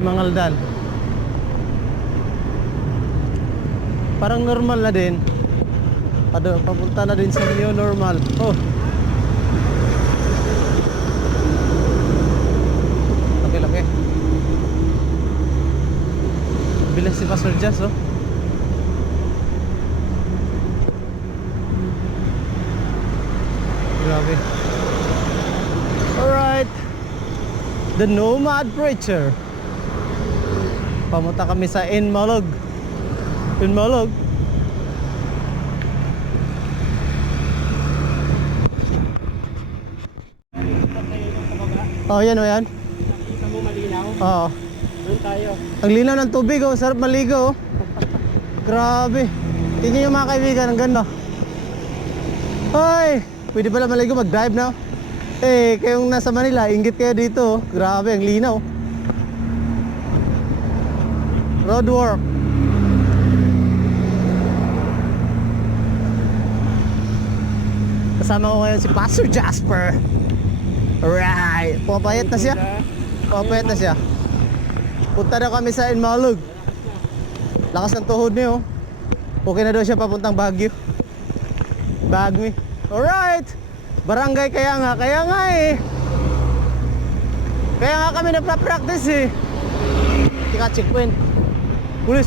Mangaldan. Parang normal na din. Papunta na din sa new normal. Oh. Laki-laki. Bilis si Pastor Jazz, oh. Grabe. Alright. The Nomad Preacher. Pamunta kami sa Inmalog. Inmalog. Oh, yan o yan. Nakita mo malinaw? Oo. Doon tayo. Ang linaw ng tubig, oh. Sarap maligo, oh. Grabe. Tingnan nyo mga kaibigan, ang ganda. Ay, pwede pala maligo, mag-drive na. Eh, kayong nasa Manila, inggit kayo dito, oh. Grabe, ang linaw. Road work. Kasama ko ngayon si Pastor Jasper. Alright, pumapayat na siya. Pumapayat na siya. Punta na kami sa Inmalog. Lakas ng tuhod niyo. Okay na daw siya papuntang Baguio. Baguio. Alright. Barangay kaya nga eh. Kaya nga kami nagpa-practice eh. Tika checkpoint. Pulis.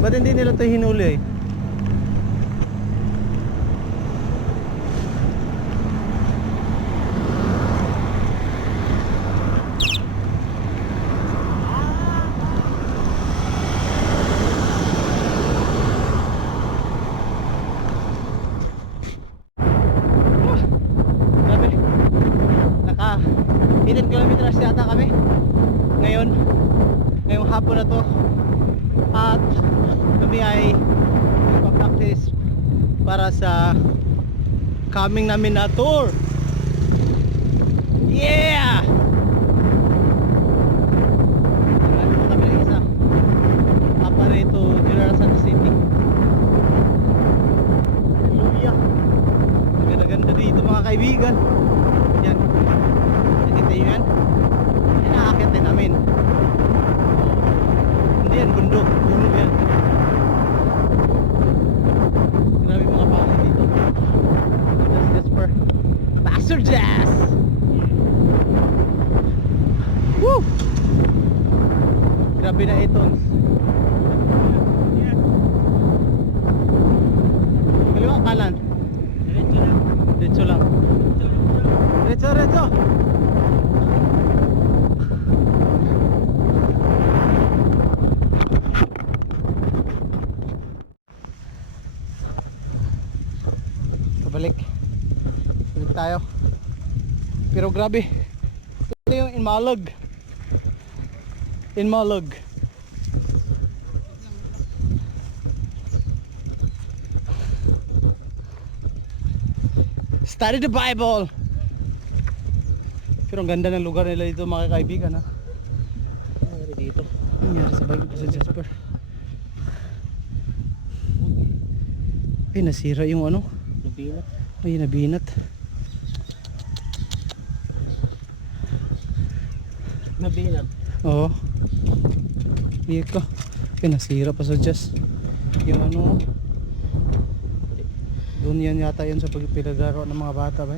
Ba't hindi nila ito hinuli eh? Grabe. Naka 18 kilometers yata kami ngayong hapon na to. At kami ay nagpa-practice para sa coming namin na tour. Yeah! Nandito kami ng isa Apareto, General Santos City. Hallelujah! Ganda-ganda dito mga kaibigan. Yan. Nakita nyo yan? Inaakit din namin. Hindi yan, bundok. Bundok yan. Grabe mga bahay dito. That's Jasper. Pastor Jazz! Woo! Grabe na itons. Kaliwa kanan. Diretso lang. Diretso. Balik tayo. Pero grabe, ito yung Inmalog. Study the Bible. Pero ang ganda ng lugar nila dito mga kaibigan, ha. Ano nangyari dito? Ano nangyari sa Bible sa Jasper? Nasira yung ano? Nabinat. Ay, nabinat. Nabinat. Oo. Ika. Nasira pa sa Jazz. Yung ano. Doon yan yata yun sa pagpilagaro ng mga bata ba?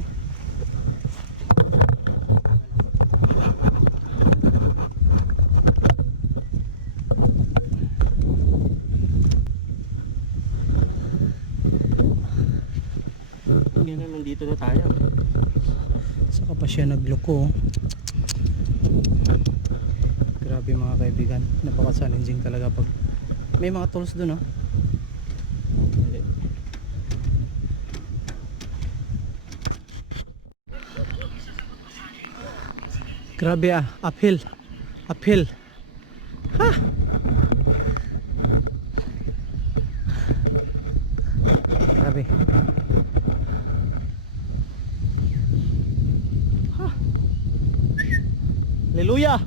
Nandito na tayo. Saka pa siya nagloko. Grabe mga kaibigan, napaka-challenging talaga pag may mga tools doon, oh. Grabe uphill. Ha! Grabe. Hallelujah.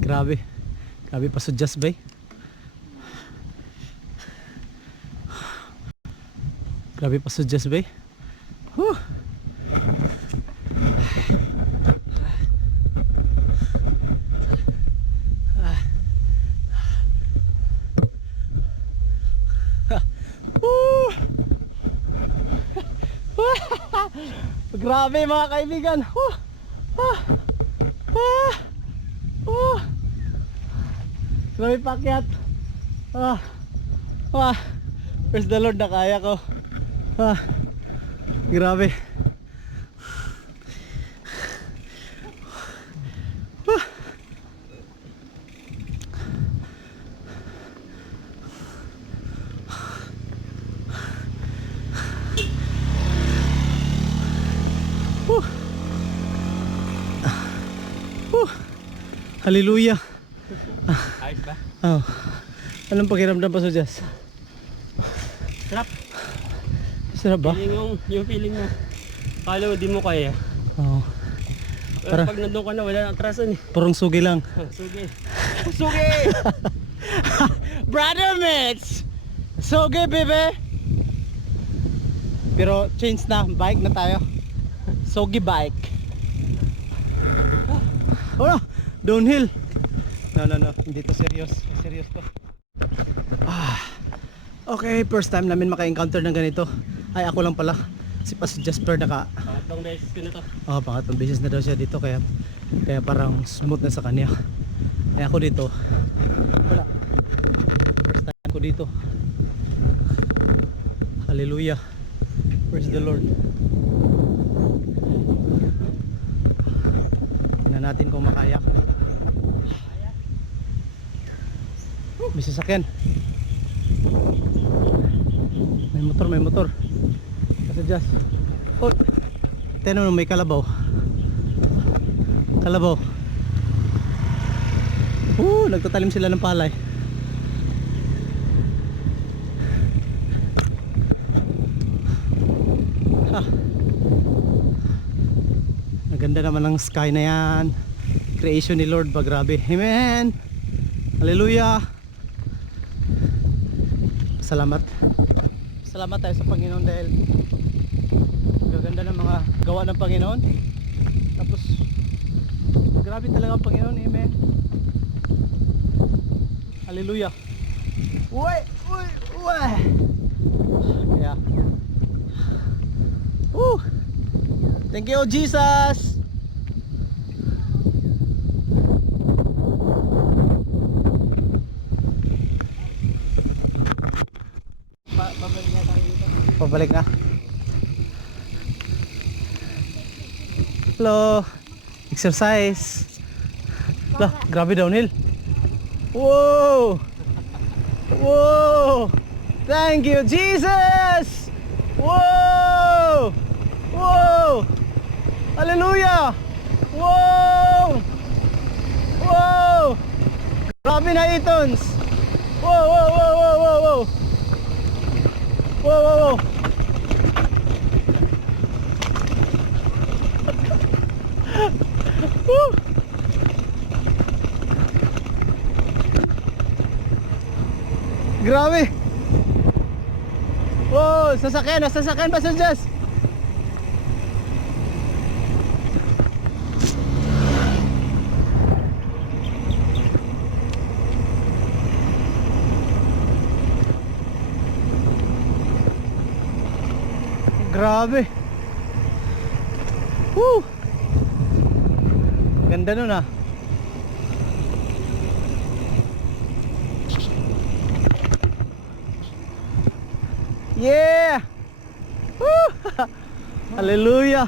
Grabe. Grabe pa sudyas bay. Grabe pa sudyas bay. Whew. Grabe mga kaibigan. Grabe pakyat. Praise the Lord, na kaya ko. Grabe. Hallelujah. Ayos ba? Oh. Anong pakiramdam pa Sudyas? Sarap. Sarap ba? Yung feeling mo. Kala mo di mo kaya. Oo. Pero pag nandun ka na, wala nang atrasan eh. Purong sugi lang. Sugi. Sugi! Brother Mitch! Sugi, bebe! Pero change na, bike na tayo. Sugi bike. Oh no! Downhill! No, hindi to serious. Serious to. Okay, first time namin maka-encounter ng ganito. Ay, ako lang pala. Si Pastor Jasper Pangatlong beses ko na to. pangatlong beses na daw siya dito, kaya parang smooth na sa kanya. Kaya ako dito, wala. First time ko dito. Hallelujah. Praise the Lord. Tingnan natin kung makaya. May sasakyan. May motor. Kasi just. Oh, tingnan mo, may kalabaw. Nagtatalim sila ng palay. Naganda naman ang sky na yan. Creation ni Lord ba, grabe. Amen. Hallelujah. Salamat tayo sa Panginoon dahil gaganda ng mga gawa ng Panginoon. Tapos grabe talaga ang Panginoon. Amen. Hallelujah. Uy. Kaya thank you Jesus. Pabalik na. Hello. Exercise. Lah, grabe downhill. Wow. Thank you Jesus. Wow. Hallelujah. Wow. Grabe na itons. Wow. Grabe. Wow, sasakyan ba sa Jazz? Grabe. Ganda nun ah. Yeah. Hallelujah.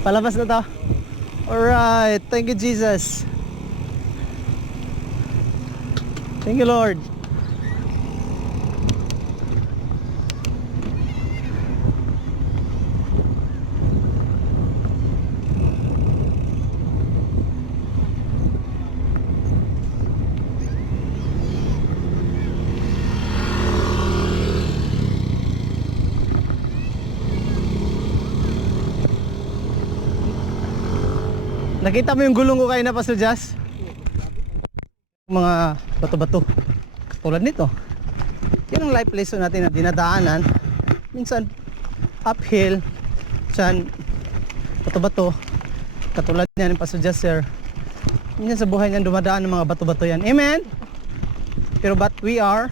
Palabas na to. Alright, thank you Jesus. Thank you Lord. Nakita mo yung gulong ko kayo na Pastor Jazz? Mga bato-bato. Katulad nito. Yan ang life lesson natin na dinadaanan. Minsan uphill, minsan bato-bato. Katulad niyan yung Pastor Jazz, sir. Minsan sa buhay niyan dumadaan ng mga bato-bato yan. Amen! Pero but we are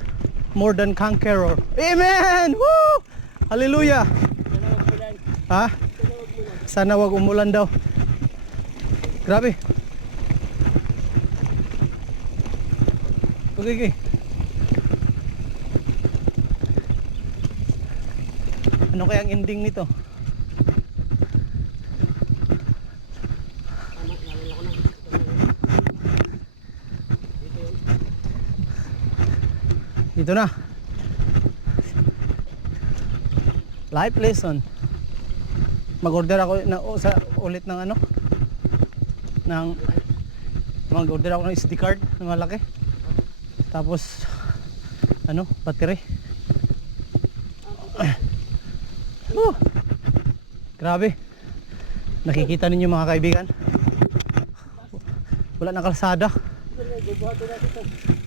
more than conqueror. Amen! Woo! Hallelujah! Ha? Sana wag umulan daw. Grabe. Okay. Ano kaya ang ending nito? Dito na. Life lesson. Mag-order ako sa ulit ng ano? Mag-order ako ng SD card ng malaki. Tapos battery. Grabe. Nakikita ninyo mga kaibigan. Wala nang kalsada.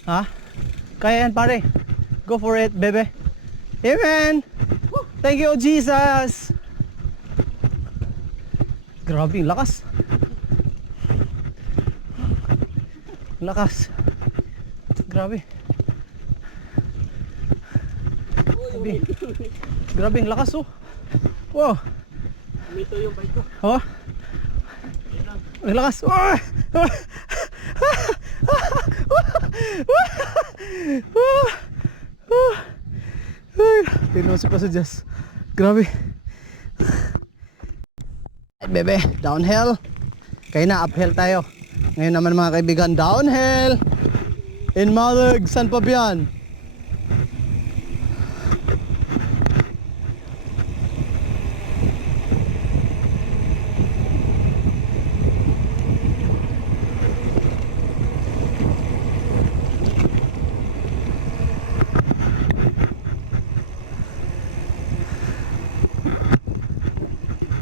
Ha? Kaya yan pare. Go for it, bebe. Amen. Thank you, Jesus. Grabe, lakas. Lakas. Grabe. Grabe, ang lakas oh. Wow. Dito yung bike ko. Oh. Ang lakas. Oh. Tingnan mo si Pastor Jazz. Grabe. Bebe, downhill. Kaya na uphill tayo. Ngayon naman mga kaibigan, downhill. In Malag, San Fabian.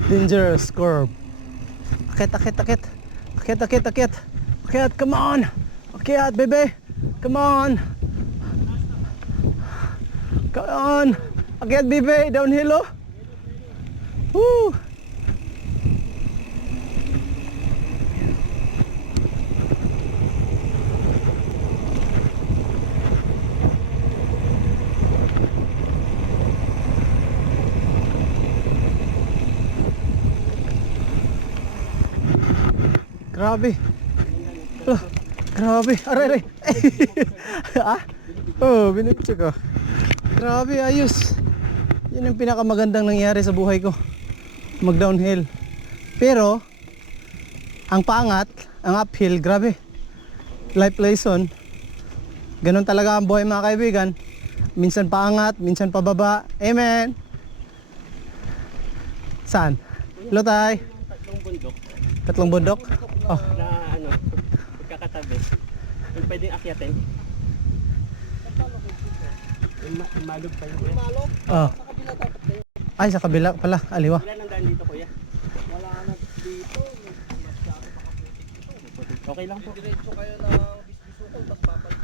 Dangerous curve. Akit. Akit, come on. Akit, baby. Come on. Come on. Akit, baby. Downhill, oh. Woo. Grabe. Oh, grabe. Aray. Ah? Oh, binutso ko. Grabe, ayos. Yan ang pinakamagandang nangyari sa buhay ko. Mag-downhill. Pero, ang paangat, ang uphill, grabe. Life lesson. Ganun talaga ang buhay mga kaibigan. Minsan paangat, minsan pababa. Amen. Saan? Hello, tay. Tatlong bundok Tatlong bundok? Oh. na magkakatabi. Yung pwedeng akyatin. Malog pa yun. Malog? Oh. Ay, sa kabila pala, aliwa. Wala nang daan dito kuya. Wala na dito. Okay lang po. Diretso kayo ng bisbisukol, tapos papal.